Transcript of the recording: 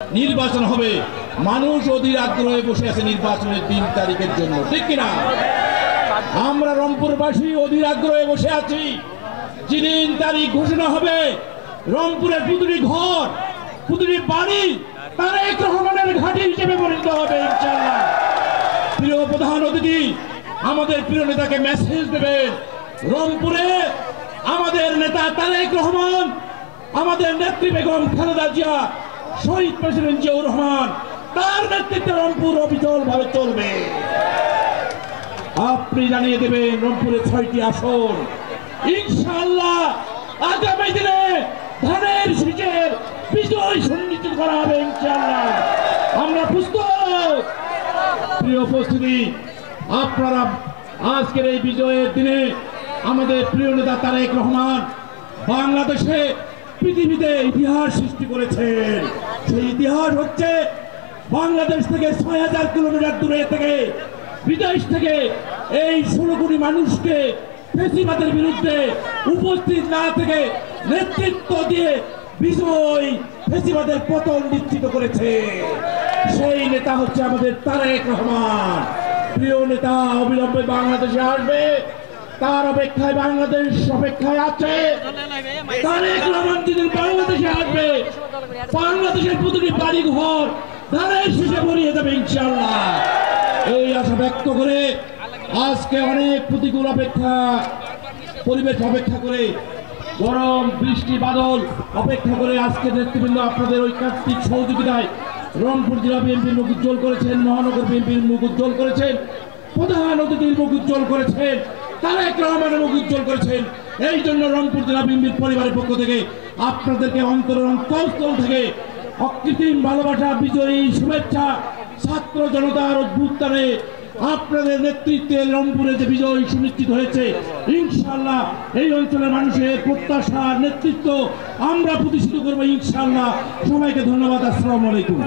নির্বাচন হবে, মানুষ অধীর আগ্রহে বসে আছে নির্বাচনের 3 তারিখের জন্য, ঠিক কিনা? আমরা রংপুরবাসী অধীর আগ্রহে বসে আছি। যেদিন তারিখ ঘোষণা হবে, রংপুরের প্রতিটি ঘর, প্রতিটি বাড়ি তারেক রহমানের ঘাঁটি হিসেবে পরিণত হবে ইনশাআল্লাহ। প্রিয় প্রধান অতিথি, আমাদের প্রিয় নেতাকে মেসেজ দেবেন, রংপুরে আমাদের নেতা তারেক রহমান, আমাদের নেত্রী বেগম খালেদা জিয়া, শহীদ প্রেসিডেন্ট জিয়াউর রহমান, তার নেতৃত্বে রংপুর অবিচল ভাবে চলবে। আপনি জানিয়ে দেবেন রংপুরে 6টি আসন ইনশাআল্লাহ আগামী দিনে ধানের শীষের বিজয় সুনিশ্চিত করা হবে ইনশাআল্লাহ। আমরা প্রস্তুত। প্রিয় উপস্থিতি, আপনারা আজকের এই বিজয়ের দিনে আমাদের প্রিয় নেতা তারেক রহমান বাংলাদেশে পৃথিবীতে ইতিহাস সৃষ্টি করেছেন। সেই ইতিহাস হচ্ছে বাংলাদেশ থেকে 6000 কিলোমিটার দূরে থেকে, বিদেশ থেকে এই 16 কোটি মানুষকে ফ্যাসিবাদের বিরুদ্ধে উপস্থিত না থেকে নেতৃত্ব দিয়ে বিজয় ফ্যাসিবাদের পতন নিশ্চিত করেছে। সেই নেতা হচ্ছে আমাদের তারেক রহমান। প্রিয় নেতা অবিলম্বে বাংলাদেশে আসবে, তার অপেক্ষায় বাংলাদেশ অপেক্ষায় আছে। তারেক রহমান যেদিন বাংলাদেশে আসবে, বাংলাদেশের প্রতিটি বাড়ি ঘর ধানের শীষে ভরিয়ে দেবে ইনশাআল্লাহ। এই আশা ব্যক্ত করে আজকে অনেক প্রতিকূল পরিবেশ অপেক্ষা করে, গরম বৃষ্টি বাদল অপেক্ষা করে আজকে নেতৃবৃন্দ আপনাদের ঐকান্তিক সহযোগিতায় রংপুর জেলা বিএনপির মুখ উজ্জ্বল করেছেন, মহানগর বিএনপির মুখ উজ্জ্বল করেছেন, প্রধান অতিথির মুখ উজ্জ্বল করেছেন, তারেক রহমানের মুখ উজ্জ্বল করেছেন। এই জন্য রংপুর জেলা বিএনপির পরিবারের পক্ষ থেকে আপনাদেরকে অন্তরের অন্তঃস্থল থেকে অকৃত্রিম ভালোবাসা, বিজয়ী শুভেচ্ছা। ছাত্র জনতার অভ্যুত্থানে আপনাদের নেতৃত্বে রংপুরে যে বিজয় সুনিশ্চিত হয়েছে, ইনশাআল্লাহ এই অঞ্চলের মানুষের প্রত্যাশা, নেতৃত্ব আমরা প্রতিষ্ঠিত করবো ইনশাআল্লাহ। সবাইকে ধন্যবাদ। আসসালামু আলাইকুম।